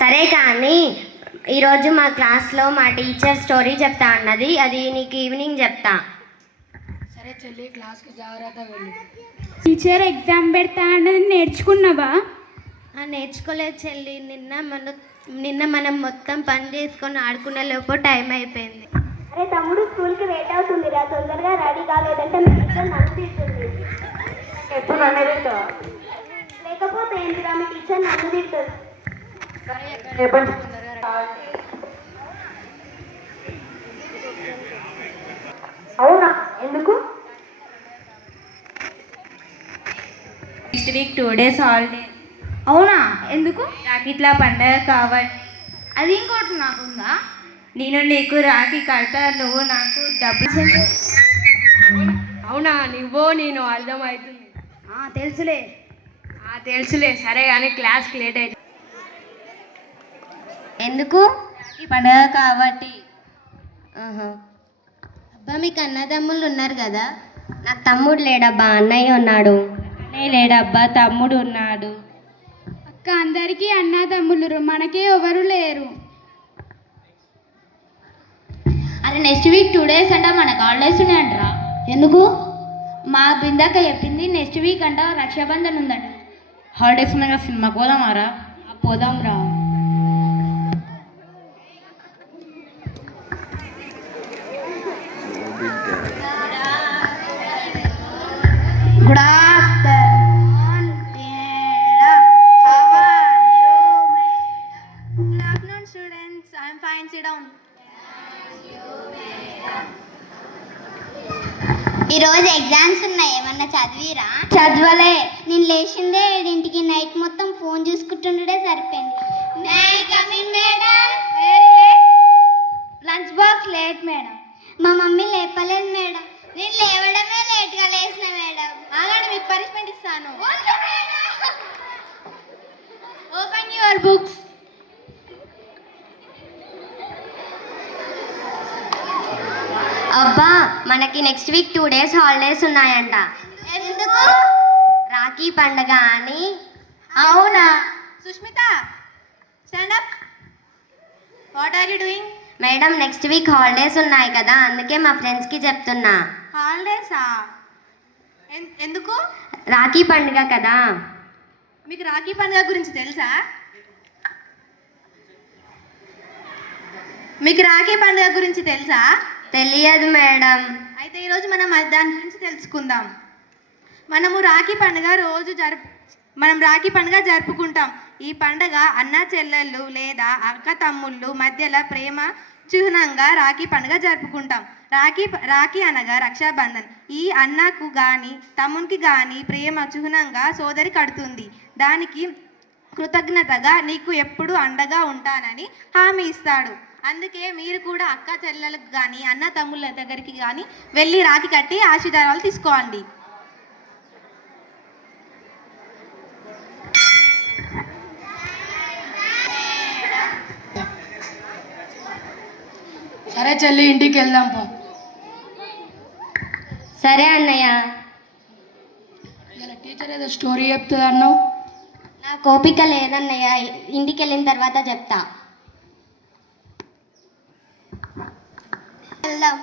సరే కానీ ఈరోజు మా క్లాస్లో మా టీచర్ స్టోరీ చెప్తా అన్నది, అది నీకు ఈవినింగ్ చెప్తా. సరే చెల్లి, క్లాస్కి జాగ్రత్త వెళ్ళి. టీచర్ ఎగ్జామ్ పెడతా అన్నది నేర్చుకున్నావా? నేర్చుకోలేదు చెల్లి. నిన్న మనం మొత్తం పని చేసుకొని ఆడుకునే లోపు టైం అయిపోయింది. అరే తమ్ముడు, స్కూల్కి లేట్ అవుతుంది రా, తొందరగా రెడీ కాలేదంటే మీ టీచర్ నన్ను తిడుతుంది. ఎప్పుడు నన్ను తింటావా? లేకపోతే ఏంటిరా, మీ టీచర్ నన్ను తిడుతుంది. అవునా, ఎందుకు? Next week 2 days holiday. అవునా, ఎందుకు? రాఖీట్లా పండగ కావాలి. అది ఇంకోటి నాకుందా? నేను నీకు రాఖీ కడతా, నువ్వు నాకు డబ్బులు. అవునా, నువ్వో నేను అర్థమవుతుంది. తెలుసులే. సరే కానీ క్లాస్కి లేట్ అయింది. ఎందుకు? ఈ పండగ కాబట్టి. అబ్బా, మీకు అన్నదమ్ముళ్ళు ఉన్నారు కదా. నాకు తమ్ముడు లేడబ్బా, అన్నయ్య ఉన్నాడు. అన్నయ్య లేడబ్బా, తమ్ముడు ఉన్నాడు. అక్క, అందరికీ అన్నదమ్ములు, మనకే ఎవరు లేరు. అరే నెక్స్ట్ వీక్ 2 days అంట మనకు హాలిడేస్ ఉన్నాయంటరా. ఎందుకు? మా బిందాక చెప్పింది నెక్స్ట్ వీక్ అంట రక్షాబంధన్ ఉందట. హాలిడేస్ ఉన్నాగా, సినిమాకి పోదామారా? పోదాం రా. Good afternoon madam. How are you madam? Good afternoon students. I am fine. Sit down. ఈరోజు ఎగ్జామ్స్ ఉన్నాయి, ఏమన్నా చదివిరా? చదవలే. నేను లేచిందే 7ంటికి, నైట్ మొత్తం ఫోన్ చూసుకుంటుండే సరిపోయింది. Lunch box late madam. మా మమ్మీ లేపలేదు మేడం. నేను లేవడమే లేట్గా లేచిన మేడం. ఆగండి, మీకు పనిష్మెంట్ ఇస్తాను. Open your books. అబ్బా, మనకి నెక్స్ట్ వీక్ 2 days హాలిడేస్ ఉన్నాయంట. ఎందుకు? రాఖీ పండగ అని. అవునా? Sushmita, stand up. What are you doing? Madam, next week holidays ఉన్నాయి కదా, అందుకే మా ఫ్రెండ్స్కి చెప్తున్నా. హాలిడేసా? ఎందుకు? రాఖీ పండుగ కదా. మీకు రాఖీ పండుగ గురించి తెలుసా? మీకు రాఖీ పండుగ గురించి తెలుసా? తెలియదు మేడం. అయితే ఈరోజు మనం దాని గురించి తెలుసుకుందాం. మనం రాఖీ పండుగ జరుపుకుంటాం. ఈ పండుగ అన్న చెల్లెళ్ళు లేదా అక్క తమ్ముళ్ళు మధ్యలో ప్రేమ చిహ్నంగా రాఖీ పండుగ జరుపుకుంటాం. రాఖీ అనగా రక్షాబంధన్. ఈ అన్నకు కానీ తమ్మునికి కానీ ప్రేమ చిహ్నంగా సోదరి కడుతుంది. దానికి కృతజ్ఞతగా నీకు ఎప్పుడు అండగా ఉంటానని హామీ ఇస్తాడు. అందుకే మీరు కూడా అక్క చెల్లెలకు కానీ అన్న తమ్ముళ్ళ దగ్గరికి కానీ వెళ్ళి రాఖీ కట్టి ఆశీర్వాదాలు తీసుకోండి. సరే చెల్లి, ఇంటికి వెళ్దాం పో. సరే అన్నయ్య. ఇలా టీచర్ ఏదో స్టోరీ చెప్తుంది అన్నావు. నాకు ఓపిక లేదన్నయ్య, ఇంటికి వెళ్ళిన తర్వాత చెప్తా. వెళ్దాం.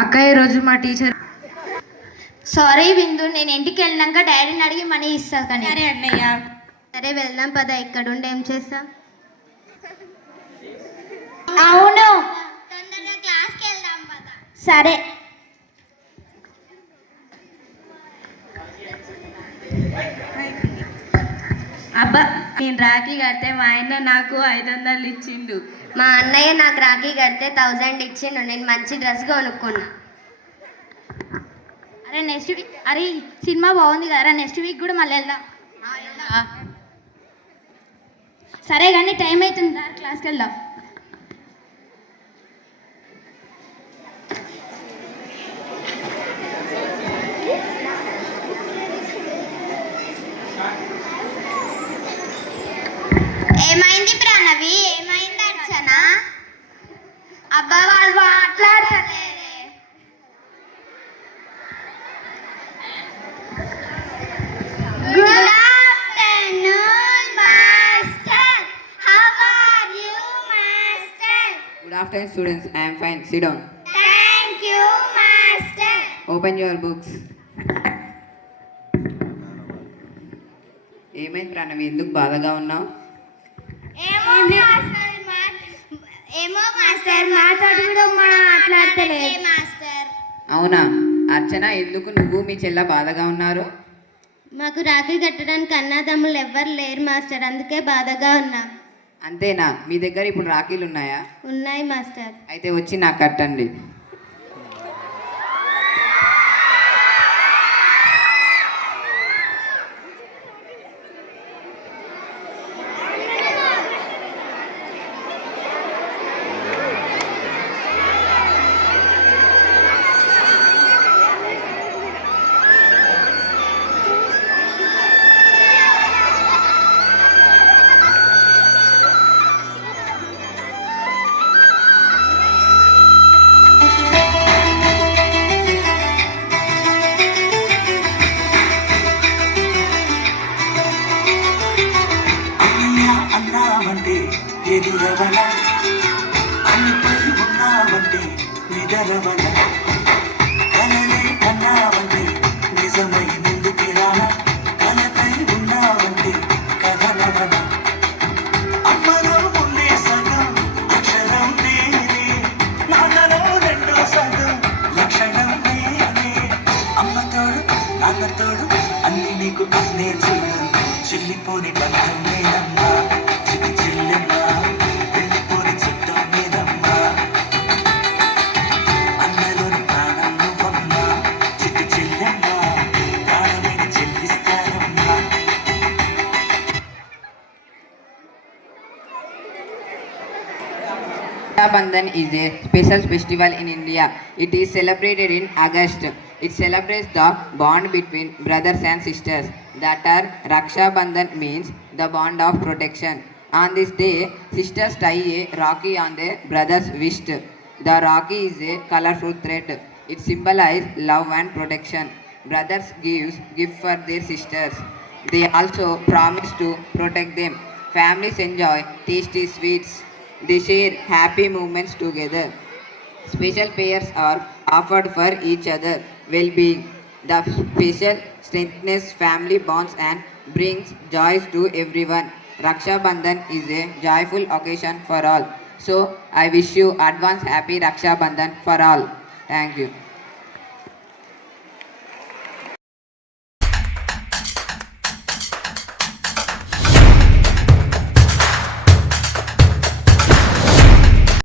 అక్క, ఈరోజు మా టీచర్. సారీ బిందు, నేను ఇంటికి వెళ్ళినాక డాడీని అడిగి మనీ ఇస్తాను. కానీ సరే అన్నయ్య. సరే వెళ్దాం పద. ఇక్కడుండి ఏం చేస్తా? అవును, తొందరగా క్లాస్కి వెళ్దాం పద. సరే. అబ్బా, నేను రాఖీ కడితే మా ఆయన నాకు 500 ఇచ్చిండు. మా అన్నయ్య నాకు రాఖీ కడితే 1000 ఇచ్చిండు. నేను మంచి డ్రెస్ కొనుక్కున్నా. అరే నెక్స్ట్ వీక్, అరే సినిమా బాగుంది కదా, నెక్స్ట్ వీక్ కూడా మళ్ళీ వెళ్దాం. సరే కానీ టైం అవుతుంది, క్లాస్కి వెళ్దాం. ఏమైంది ప్రణవి? ఏమైంది అర్చన? అబ్బా, వాళ్ళు మాట్లాడలేరే. Good afternoon. fine, students. I am fine. Sit down. Thank you master. Open your books. ఏమైంది ప్రణవి, ఎందుకు బాధగా ఉన్నావు? ఏమో మాస్టర్ మాతో కూడా మాట్లాడతలేదు మాస్టర్. అవునా అర్చన, ఎందుకు నువ్వు మీ చెల్ల బాధగా ఉన్నారు? మాకు రాఖీ కట్టడానికి అన్నదమ్ములు ఎవ్వరు లేరు మాస్టర్, అందుకే బాధగా ఉన్నాం. అంతేనా? మీ దగ్గర ఇప్పుడు రాఖీలు ఉన్నాయా? ఉన్నాయి మాస్టర్. అయితే వచ్చి నాకు కట్టండి. అన్నావంటే ఎదురవన అన్నిపై ఉన్నావంటే నిదరవన కలలే అన్నావంటే నిజమై ముందుకి రానా కలపై ఉన్నావంటే కథలవన అమ్మలో ఉండే సగం అక్షరం నేనే నాన్నలో రెండో సగం లక్షణం నేనే అమ్మతోడు నాన్నతోడు అన్ని నీకు అన్నే చూడు చెల్లిపోని బంధం నేనమ్మా చిటి చెల్లెమ్మా వెళ్ళిపోని చుట్టం నేనమ్మా అన్నలోని ప్రాణం నువ్వమ్మా చిటి చెల్లెమ్మా ప్రాణమైన చెల్లిస్తానమ్మా. Raksha Bandhan is a special festival in India. It is celebrated in August. It celebrates the bond between brothers and sisters. The term Raksha Bandhan means the bond of protection. On this day, sisters tie a rakhi on their brother's wrist. The rakhi is a colorful thread. It symbolizes love and protection. Brothers gives gift for their sisters. They also promise to protect them. Families enjoy tasty sweets. They share happy moments together. Special prayers are offered for each other well-being. The special strengthens family bonds and brings joys to everyone. Raksha Bandhan is a joyful occasion for all. So I wish you advance happy Raksha Bandhan for all. Thank you.